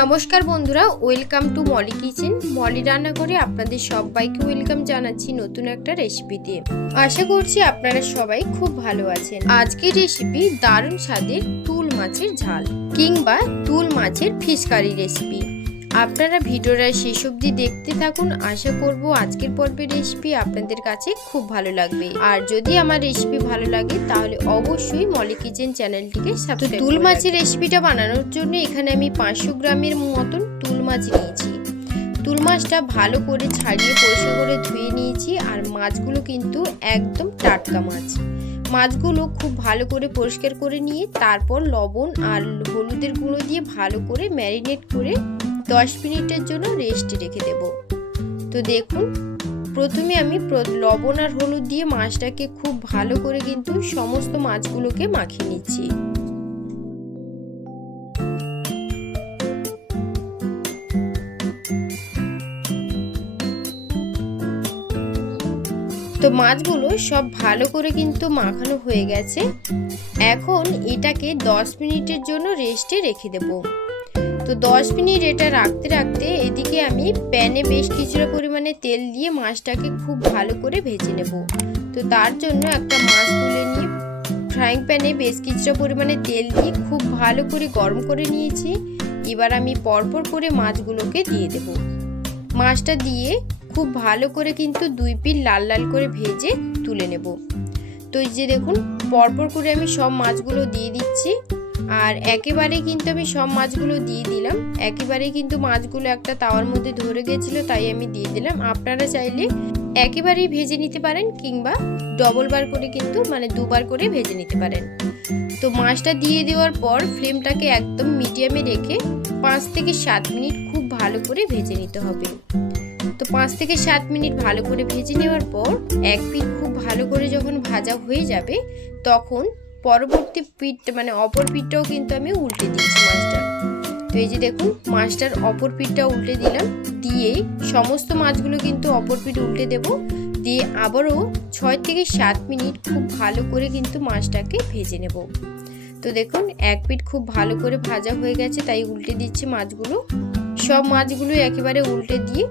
নমস্কার বন্ধুরা, welcome to Molly kitchen. Molly রান্নাঘরে আপনাদের সবাইকে ওয়েলকাম জানাচ্ছি নতুন একটা রেসিপিতে। আশা করছি আপনারা সবাই খুব ভালো আছেন। আজকের রেসিপি দারুণ স্বাদের তুল মাছের ঝাল কিংবা তুল মাছের ফিশ কারি রেসিপি। আপনারা ভিডিওটা শেষ অবধি দেখতে থাকুন। আশা করব আজকের পর্বের রেসিপি আপনাদের কাছে খুব ভালো লাগবে। আর যদি আমার রেসিপি ভালো লাগে তাহলে অবশ্যই মলি কিচেন চ্যানেলটিকে সাবস্ক্রাইব। তুল মাছের রেসিপিটা বানানোর জন্য এখানে আমি 500 গ্রামের মতন তুল মাছ নিয়েছি। তুল মাছটা ভালো করে ছাড়িয়ে পরিষ্কার করে ধুয়ে নিয়েছি। আর মাছগুলো কিন্তু একদম টাটকা মাছ। মাছগুলো খুব ভালো করে পরিষ্কার করে নিয়ে তারপর লবণ আর হলুদের গুঁড়ো দিয়ে ভালো করে ম্যারিনেট করে 10 মিনিটের জন্য রেস্টে রেখে দেব। তো দেখুন, প্রথমে আমি লবণ আর হলুদ দিয়ে মাছটাকে খুব ভালো করে কিন্তু সমস্ত মাছগুলোকে মাখিয়ে নিচ্ছি। তো মাছগুলো সব ভালো করে কিন্তু মাখানো হয়ে গেছে। এখন এটাকে 10 মিনিটের জন্য রেস্টে রেখে দেব। তো 10 মিনিট এটা রাখতে রাখতে এদিকে আমি প্যানে বেশ কিছুটা পরিমাণে তেল দিয়ে মাছটাকে খুব ভালো করে ভেজে নেব। তো তার জন্য একটা মাছ তুলে নিয়ে ফ্রাইং প্যানে বেশ কিছুটা পরিমাণে তেল দিয়ে খুব ভালো করে গরম করে নিয়েছি। এবার আমি পরপর করে মাছগুলোকে দিয়ে দেব। মাছটা দিয়ে খুব ভালো করে কিন্তু 2 পিঠ লাল লাল করে ভেজে তুলে নেব। তো এই যে দেখুন, পরপর করে আমি সব মাছগুলো দিয়ে দিচ্ছি। আর একেবারে কিন্তু আমি সব মাছগুলো দিয়ে দিলাম। একেবারে কিন্তু মাছগুলো একটা তাওয়ার মধ্যে ধরে গেছিলো, তাই আমি দিয়ে দিলাম। আপনারা চাইলে একেবারেই ভেজে নিতে পারেন কিংবা ডবল বার করে কিন্তু দুবার করে ভেজে নিতে পারেন। তো মাছটা দিয়ে দেওয়ার পর ফ্লেমটাকে একদম মিডিয়ামে রেখে 5 থেকে 7 মিনিট খুব ভালো করে ভেজে নিতে হবে। তো 5 থেকে 7 মিনিট ভালো করে ভেজে নেওয়ার পর এক পিঠ খুব ভালো করে যখন ভাজা হয়ে যাবে তখন পরবর্তী পিঠ অপর পিঠটাও কিন্তু আমি উল্টে দিচ্ছি মাছটা। তো এই যে দেখুন, মাছটার অপর পিঠটা উল্টে দিলাম। দিয়ে সমস্ত মাছগুলো কিন্তু অপর পিঠ উল্টে দেব। দিয়ে আবারও 6 থেকে 7 মিনিট খুব ভালো করে কিন্তু মাছটাকে ভেজে নেব। তো দেখুন, এক পিঠ খুব ভালো করে ভাজা হয়ে গেছে, তাই উল্টে দিচ্ছি মাছগুলো। সব মাছগুলো একেবারে উল্টে দিয়ে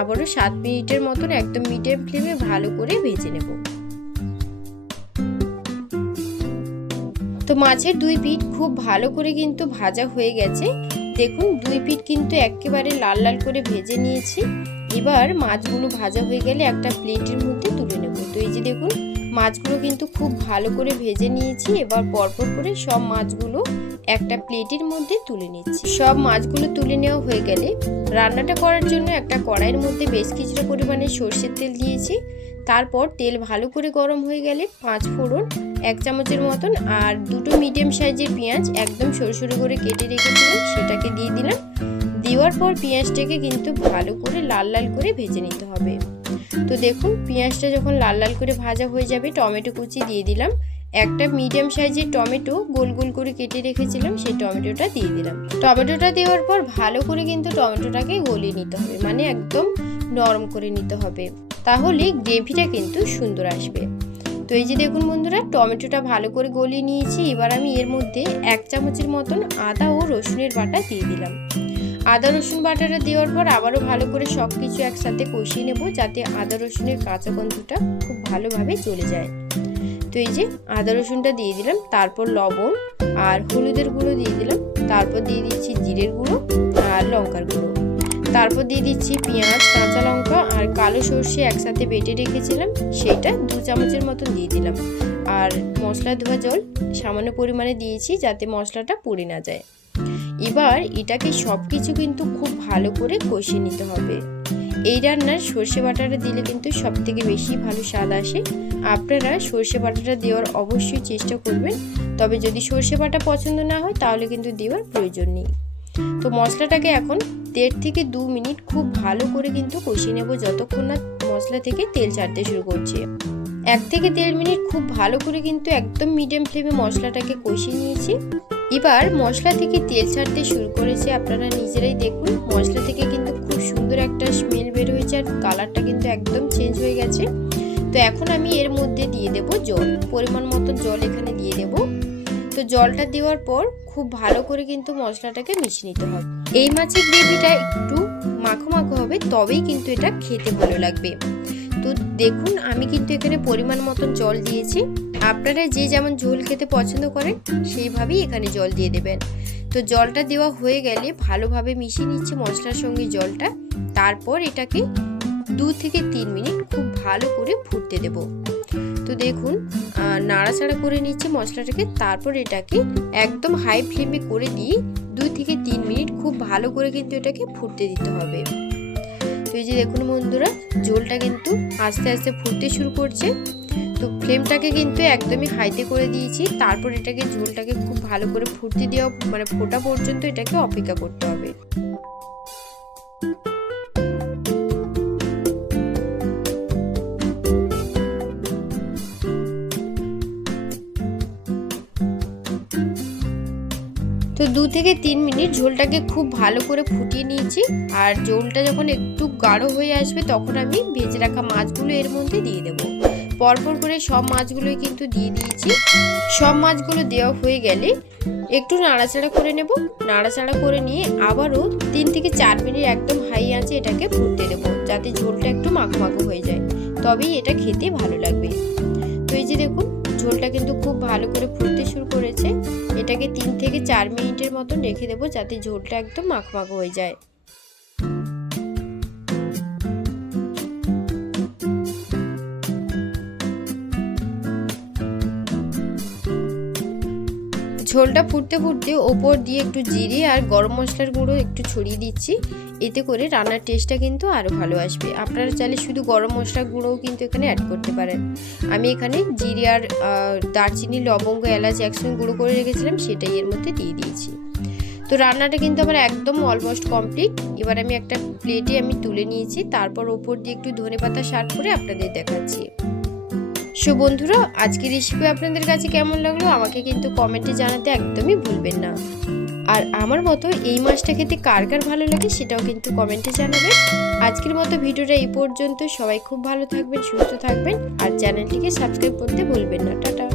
আবারও 7 মিনিটের মতন একদম মিডিয়াম ফ্লেমে ভালো করে ভেজে নেব। তো মাছের 2 পিঠ খুব ভালো করে কিন্তু ভাজা হয়ে গেছে। দেখুন, 2 পিঠ কিন্তু একেবারে লাল লাল করে ভেজে নিয়েছি। এবার মাছগুলো ভাজা হয়ে গেলে একটা প্লেটের মধ্যে তুলে নেব। তো এই যে দেখুন, মাছগুলো কিন্তু খুব ভালো করে ভেজে নিয়েছি। এবার পরপর করে সব মাছগুলো একটা প্লেটের মধ্যে তুলে নিচ্ছি। সব মাছগুলো তুলে নেওয়া হয়ে গেলে রান্নাটা করার জন্য একটা কড়াইয়ের মধ্যে বেশ কিছুটা পরিমাণে সরষের তেল দিয়েছি। তারপর তেল ভালো করে গরম হয়ে গেলে 5 ফোড়ন 1 চামচের মতন আর 2টো মিডিয়াম সাইজের পেঁয়াজ একদম সরু সরু করে কেটে রেখেছিলাম, সেটাকে দিয়ে দিলাম। দেওয়ার পর পেঁয়াজটাকে কিন্তু ভালো করে লাল লাল করে ভেজে নিতে হবে। তো দেখুন, পেঁয়াজটা যখন লাল লাল করে ভাজা হয়ে যাবে টমেটো কুচি দিয়ে দিলাম। একটা মিডিয়াম সাইজের টমেটো গোল গোল করে কেটে রেখেছিলাম, সেই টমেটোটা দিয়ে দিলাম। টমেটোটা দেওয়ার পর ভালো করে কিন্তু টমেটোটাকে গলিয়ে নিতে হবে, একদম নরম করে নিতে হবে, তাহলে গ্রেভিটা কিন্তু সুন্দর আসবে। তো এই যে দেখুন বন্ধুরা, টমেটোটা ভালো করে গলিয়ে নিয়েছি। এবার আমি এর মধ্যে 1 চামচের মতন আদা ও রসুনের বাটা দিয়ে দিলাম। আদা রসুন বাটাটা দেওয়ার পর আবারও ভালো করে সব কিছু একসাথে কষিয়ে নেব, যাতে আদা রসুনের কাঁচা গন্ধটা খুব ভালোভাবে চলে যায়। তো এই যে আদা রসুনটা দিয়ে দিলাম, তারপর লবণ আর হলুদের গুঁড়ো দিয়ে দিলাম, তারপর দিয়ে দিচ্ছি জিরের গুঁড়ো আর লঙ্কার গুঁড়ো, তারপর দিয়ে দিচ্ছি পেঁয়াজ, কাঁচা লঙ্কা আর কালো সর্ষে একসাথে বেটে রেখেছিলাম, সেইটা 2 চামচের মতন দিয়ে দিলাম। আর মশলা ধোয়া জল সামান্য পরিমাণে দিয়েছি, যাতে মশলাটা পুড়ে না যায়। এবার এটাকে সব কিছু কিন্তু খুব ভালো করে কষিয়ে নিতে হবে। এই রান্নার সর্ষে বাটাটা দিলে কিন্তু সব থেকে বেশি ভালো স্বাদ আসে। আপনারা সর্ষে বাটাটা দেওয়ার অবশ্যই চেষ্টা করবেন, তবে যদি সর্ষে বাটা পছন্দ না হয় তাহলে কিন্তু দেওয়ার প্রয়োজন নেই। তো মশলাটাকে এখন 1.5 থেকে 2 মিনিট খুব ভালো করে কিন্তু কষিয়ে নেব, যতক্ষণ না মশলা থেকে তেল ছাড়তে শুরু করছে। 1 থেকে 1.5 মিনিট খুব ভালো করে কিন্তু একদম মিডিয়াম ফ্লেমে মশলাটাকে কষিয়ে নিয়েছি। এবার মশলা থেকে তেল ছাড়তে শুরু করেছে, আপনারা নিজেরাই দেখুন। মশলা থেকে কিন্তু খুব সুন্দর একটা স্মেল বের হয়েছে আর কালারটা কিন্তু একদম চেঞ্জ হয়ে গেছে। তো এখন আমি এর মধ্যে দিয়ে দেব জল, পরিমাণ মতো জল এখানে দিয়ে দেব। তো জলটা দেওয়ার পর খুব ভালো করে কিন্তু মশলাটাকে মিশিয়ে নিতে হবে। এই মাছের গ্রেভিটা একটু মাখো মাখো হবে, তবেই কিন্তু এটা খেতে ভালো লাগবে। তো দেখুন আমি কিন্তু এখানে পরিমাণ মতন জল দিয়েছি। আপনারা যে যেমন ঝোল খেতে পছন্দ করেন সেইভাবেই এখানে জল দিয়ে দেবেন। তো জলটা দেওয়া হয়ে গেলে ভালোভাবে মিশিয়ে নিচ্ছি মশলার সঙ্গে জলটা। তারপর এটাকে 2 থেকে 3 মিনিট খুব ভালো করে ফুটতে দেব। তো দেখুন নাড়াচাড়া করে নিচ্ছি মশলাটাকে। তারপর এটাকে একদম হাই ফ্লেমে করে দিয়ে 2 থেকে 3 মিনিট খুব ভালো করে কিন্তু এটাকে ফুটতে দিতে হবে। তো এই যে দেখুন বন্ধুরা, ঝোলটা কিন্তু আস্তে আস্তে ফুটতে শুরু করছে। তো ফ্লেমটাকে কিন্তু একদমই হাইতে করে দিয়েছি। তারপর এটাকে ঝোলটাকে খুব ভালো করে ফুটতে দেওয়া মানে ফোটা পর্যন্ত এটাকে অপেক্ষা করতে হবে। তো 2 থেকে 3 মিনিট ঝোলটাকে খুব ভালো করে ফুটিয়ে নিয়েছি। আর ঝোলটা যখন একটু গাঢ় হয়ে আসবে তখন আমি ভেজে রাখা মাছগুলো এর মধ্যে দিয়ে দেব। পরপর করে সব মাছগুলোই কিন্তু দিয়ে দিয়েছি। সব মাছগুলো দেওয়া হয়ে গেলে একটু নাড়াচাড়া করে নেব। নাড়াচাড়া করে নিয়ে আবারও 3 থেকে 4 মিনিট একদম হাই আঁচে এটাকে ফুটতে দেবো, যাতে ঝোলটা একটু মাখো মাখো হয়ে যায়, তবেই এটা খেতে ভালো লাগবে। তো এই যে দেখুন ঝোলটা কিন্তু খুব ভালো করে ফুটতে শুরু করেছে। এটাকে 3 থেকে 4 মিনিটের মতন রেখে দেবো, যাতে ঝোলটা একদম মাখো মাখো হয়ে যায়। ঝোলটা ফুটতে ফুটতে ওপর দিয়ে একটু জিরে আর গরম মশলার গুঁড়ো একটু ছড়িয়ে দিচ্ছি। এতে করে রান্নার টেস্টটা কিন্তু আরও ভালো আসবে। আপনারা চাইলে শুধু গরম মশলার গুঁড়োও কিন্তু এখানে অ্যাড করতে পারেন। আমি এখানে জিরে আর দারচিনি, লবঙ্গ, এলাচ একসঙ্গে গুঁড়ো করে রেখেছিলাম, সেটাই এর মধ্যে দিয়ে দিয়েছি। তো রান্নাটা কিন্তু আমার একদম অলমোস্ট কমপ্লিট। এবার আমি একটা প্লেটে তুলে নিয়েছি। তারপর ওপর দিয়ে একটু ধনেপাতা সার্ভ করে আপনাদের দেখাচ্ছি। সো বন্ধুরা, আজকের রেসিপি আপনাদের কাছে কেমন লাগলো আমাকে কিন্তু কমেন্টে জানাতে একদমই ভুলবেন না। আর আমার মতো এই মাছটা খেতে কার কার ভালো লাগে সেটাও কিন্তু কমেন্টে জানাবেন। আজকের মতো ভিডিওটা এই পর্যন্ত। সবাই খুব ভালো থাকবেন, সুস্থ থাকবেন আর চ্যানেলটিকে সাবস্ক্রাইব করতে ভুলবেন না। টাটা।